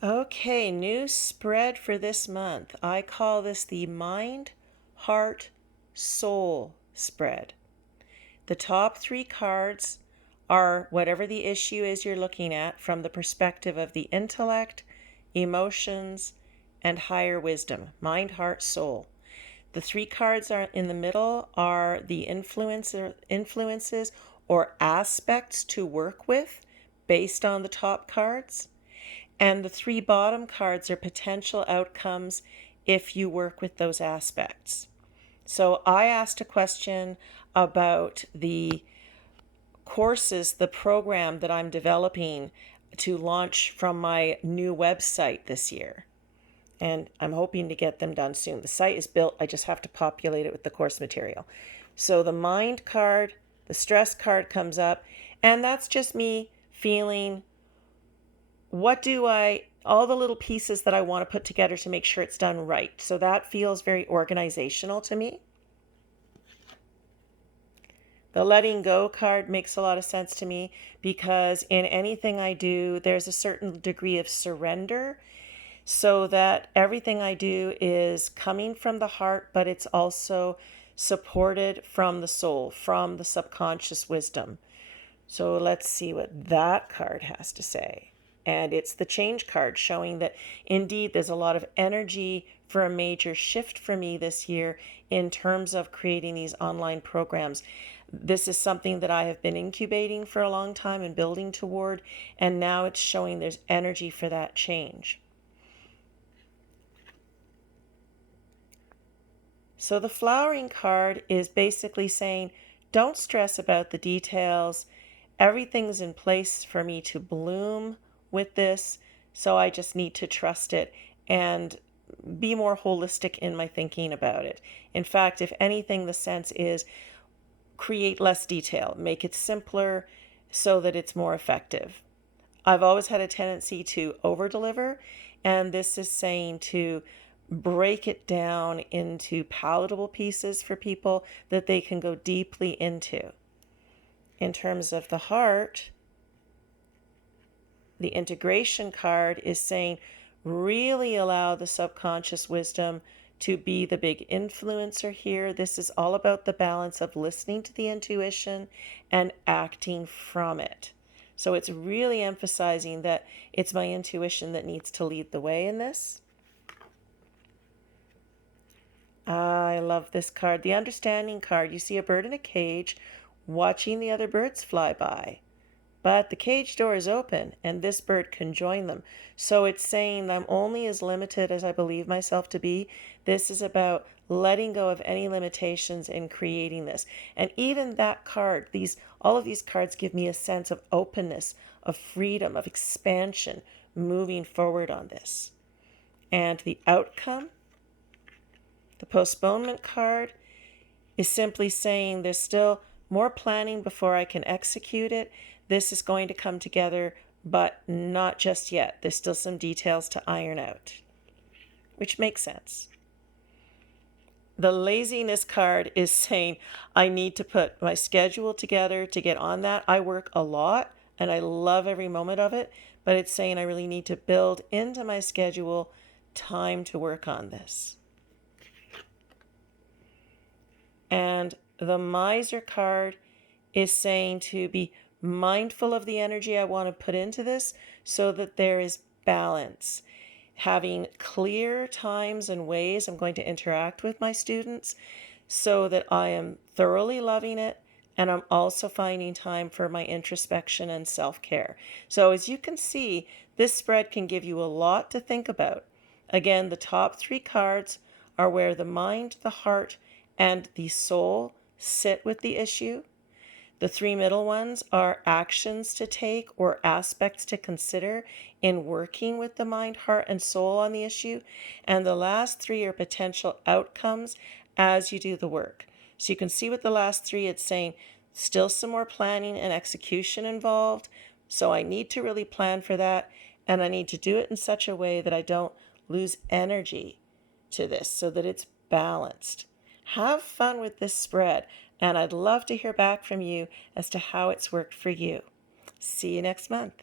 Okay, new spread for this month. I call this the Mind, Heart, Soul spread. The top three cards are whatever the issue is you're looking at from the perspective of the intellect, emotions, and higher wisdom. Mind, heart, soul. The three cards are in the middle are the influences or aspects to work with based on the top cards. And the three bottom cards are potential outcomes if you work with those aspects. So I asked a question about the courses, the program that I'm developing to launch from my new website this year. And I'm hoping to get them done soon. The site is built, I just have to populate it with the course material. So the mind card, the stress card comes up, and that's just me feeling all the little pieces that I want to put together to make sure it's done right. So that feels very organizational to me. The letting go card makes a lot of sense to me because in anything I do, there's a certain degree of surrender so that everything I do is coming from the heart, but it's also supported from the soul, from the subconscious wisdom. So let's see what that card has to say. And it's the change card showing that indeed there's a lot of energy for a major shift for me this year in terms of creating these online programs. This is something that I have been incubating for a long time and building toward, and now it's showing there's energy for that change. So the flowering card is basically saying, don't stress about the details. Everything's in place for me to bloom with this, so I just need to trust it and be more holistic in my thinking about it. In fact, if anything, the sense is create less detail, make it simpler so that it's more effective. I've always had a tendency to over deliver, and this is saying to break it down into palatable pieces for people that they can go deeply into. In terms of the heart, the integration card is saying really allow the subconscious wisdom to be the big influencer here. This is all about the balance of listening to the intuition and acting from it. So it's really emphasizing that it's my intuition that needs to lead the way in this. I love this card. The understanding card. You see a bird in a cage watching the other birds fly by. But the cage door is open and this bird can join them. So it's saying I'm only as limited as I believe myself to be. This is about letting go of any limitations in creating this. And even that card, all of these cards give me a sense of openness, of freedom, of expansion, moving forward on this. And the outcome, the postponement card, is simply saying there's still more planning before I can execute it. This is going to come together, but not just yet. There's still some details to iron out, which makes sense. The laziness card is saying I need to put my schedule together to get on that. I work a lot and I love every moment of it, but it's saying I really need to build into my schedule time to work on this. And the miser card is saying to be mindful of the energy I want to put into this so that there is balance. Having clear times and ways I'm going to interact with my students so that I am thoroughly loving it and I'm also finding time for my introspection and self-care. So as you can see, this spread can give you a lot to think about. Again, the top three cards are where the mind, the heart, and the soul sit with the issue. The three middle ones are actions to take or aspects to consider in working with the mind, heart, and soul on the issue. And the last three are potential outcomes as you do the work. So you can see with the last three, it's saying still some more planning and execution involved. So I need to really plan for that. And I need to do it in such a way that I don't lose energy to this so that it's balanced. Have fun with this spread, and I'd love to hear back from you as to how it's worked for you. See you next month.